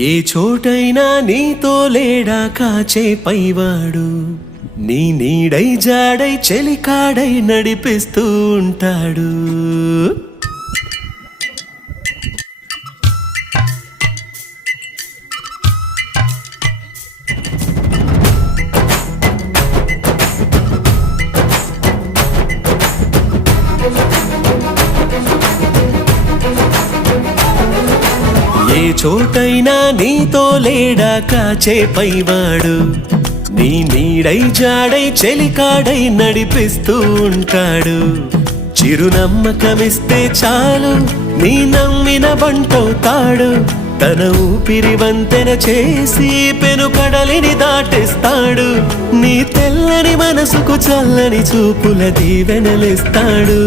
ఏ చోటైనా నీతో లేడా కాచే పైవాడు, నీ నీడై జాడై చెలికాడై నడిపిస్తూ ఉంటాడు. ఏ చోటైనా నీతో లేడా కాచే పైవాడు, నీ నీడై జాడై చెలికాడై నడిపిస్తూ ఉంటాడు. చిరునమ్మకమిస్తే చాలు నీ నమ్మిన బంటవుతాడు. తన ఊపిరి వంతెన చేసి పెను కడలిని దాటేస్తాడు. నీ తెల్లని మనసుకు చల్లని చూపుల దీవెనలిస్తాడు.